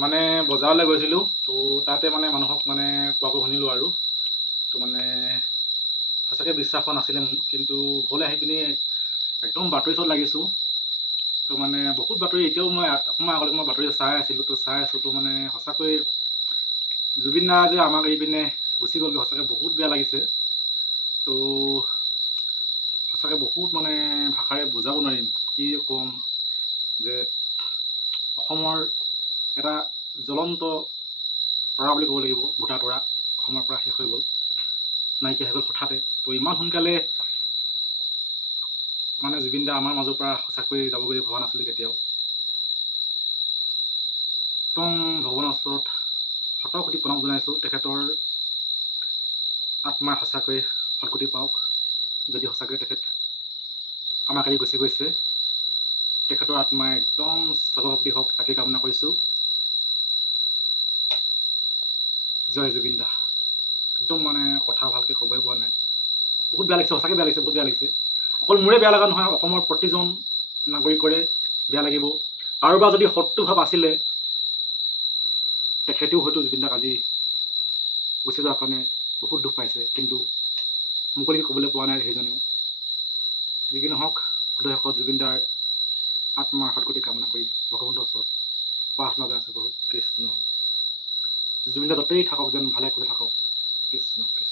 মানে বজাৰলৈ গৈছিলোঁ তো তাতে মানে মানুহক মানে কোৱাকৈ শুনিলোঁ আৰু তো মানে সঁচাকৈ বিশ্বাস হোৱা নাছিলে মোৰ কিন্তু ঘৰলৈ আহি পিনি একদম বাতৰি চত লাগিছোঁ তো মানে বহুত বাতৰি এতিয়াও মই অকণমান আগলৈকে মই বাতৰি চাই আছিলোঁ তো মানে সঁচাকৈ জুবিন দা যে আমাক এৰি পিনে গুচি গ'লগৈ সঁচাকৈ বহুত বেয়া লাগিছে তো সঁচাকৈ বহুত মানে ভাষাৰে বুজাব নোৱাৰিম কি ক'ম যে অসমৰ এটা জ্বলন্ত তৰা বুলি ক'ব লাগিব ভোটা তৰা অসমৰ পৰা শেষ হৈ গ'ল নাইকিয়া হৈ গ'ল হঠাতে তো ইমান সোনকালে মানে জুবিন দা আমাৰ মাজৰ পৰা সঁচাকৈ যাব বুলি ভবা নাছিলোঁ কেতিয়াও একদম ভগৱানৰ ওচৰত শতকোটি প্ৰণাম জনাইছোঁ তেখেতৰ আত্মাৰ সঁচাকৈ সদগতি পাওক যদি সঁচাকৈ তেখেত আমাক এৰি গুচি গৈছে তেখেতৰ আত্মাই একদম স্বৰ্গভক্তি হওক তাকে কামনা কৰিছোঁ জয় জুবিন দা একদম মানে কথা ভালকৈ ক'বই পৰা নাই বহুত বেয়া লাগিছে সঁচাকৈ বেয়া লাগিছে বহুত বেয়া লাগিছে অকল মোৰে বেয়া লগা নহয় অসমৰ প্ৰতিজন নাগৰিকৰে বেয়া লাগিব কাৰোবাৰ যদি শত্ৰুভাৱ আছিলে তেখেতেও হয়তো জুবিন দাক আজি গুচি যোৱাৰ কাৰণে বহুত দুখ পাইছে কিন্তু মুকলিকৈ ক'বলৈ পোৱা নাই সেইজনেও যি কি নহওক হৃদয়ত জুবিন দাৰ আত্মাৰ সদগতি কামনা কৰি ভগৱন্তৰ ওচৰত প্ৰাৰ্থনা জনাইছোঁ প্ৰভু কৃষ্ণ জুবিন দা য'তেই থাকক যেন ভালে কৰি থাকক কৃষ্ণ কৃষ্ণ